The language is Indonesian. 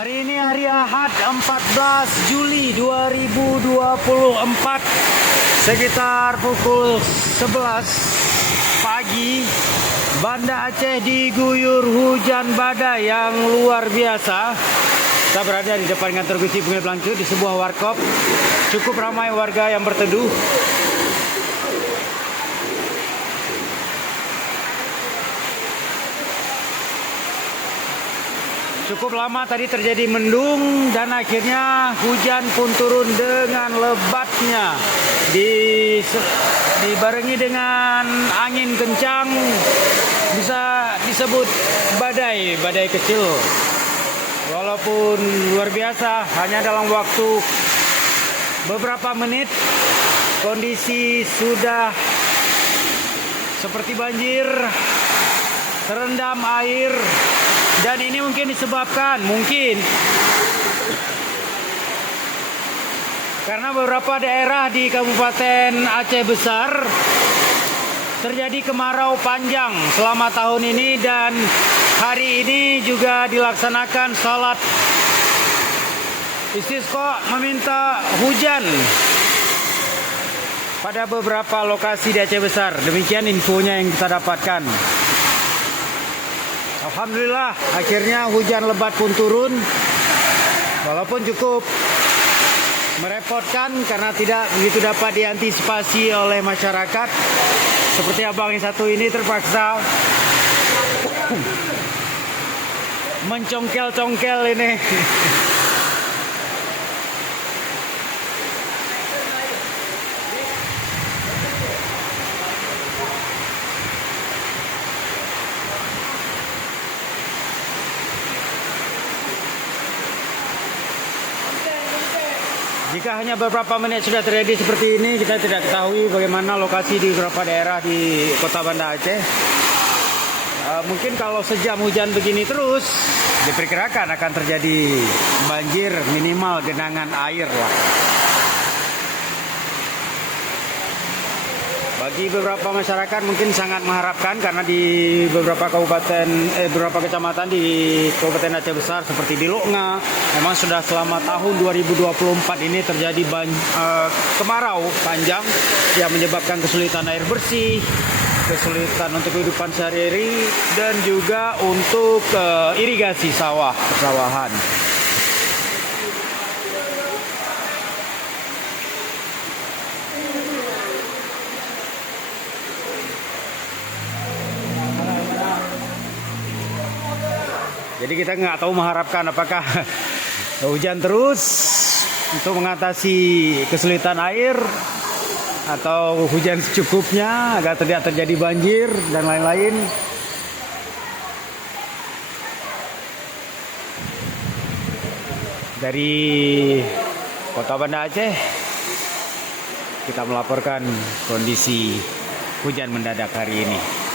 Hari ini hari Ahad 14 Juli 2024 sekitar pukul 11 pagi. Banda Aceh diguyur hujan badai yang luar biasa. Kita berada di depan kantor Gusti Pengen Pelangcu di sebuah warkop. Cukup ramai warga yang berteduh. Cukup lama tadi terjadi mendung dan akhirnya hujan pun turun dengan lebatnya. Dibarengi dengan angin kencang, bisa disebut badai kecil. Walaupun luar biasa, hanya dalam waktu beberapa menit kondisi sudah seperti banjir, terendam air. Dan ini mungkin disebabkan karena beberapa daerah di Kabupaten Aceh Besar terjadi kemarau panjang selama tahun ini, dan hari ini juga dilaksanakan salat istisqa meminta hujan pada beberapa lokasi di Aceh Besar. Demikian infonya yang kita dapatkan. Alhamdulillah akhirnya hujan lebat pun turun, walaupun cukup merepotkan karena tidak begitu dapat diantisipasi oleh masyarakat. Seperti abang yang satu ini terpaksa mencongkel-congkel ini. Jika hanya beberapa menit sudah terjadi seperti ini, kita tidak ketahui bagaimana lokasi di beberapa daerah di kota Banda Aceh. Mungkin kalau sejam hujan begini terus, diperkirakan akan terjadi banjir, minimal genangan air lah. Bagi beberapa masyarakat mungkin sangat mengharapkan, karena di beberapa kecamatan di Kabupaten Aceh Besar seperti di Loknga memang sudah selama tahun 2024 ini terjadi kemarau panjang yang menyebabkan kesulitan air bersih, kesulitan untuk kehidupan sehari-hari, dan juga untuk irigasi persawahan. Jadi kita nggak tahu mengharapkan apakah hujan terus untuk mengatasi kesulitan air, atau hujan secukupnya agar tidak terjadi banjir dan lain-lain. Dari Kota Banda Aceh kita melaporkan kondisi hujan mendadak hari ini.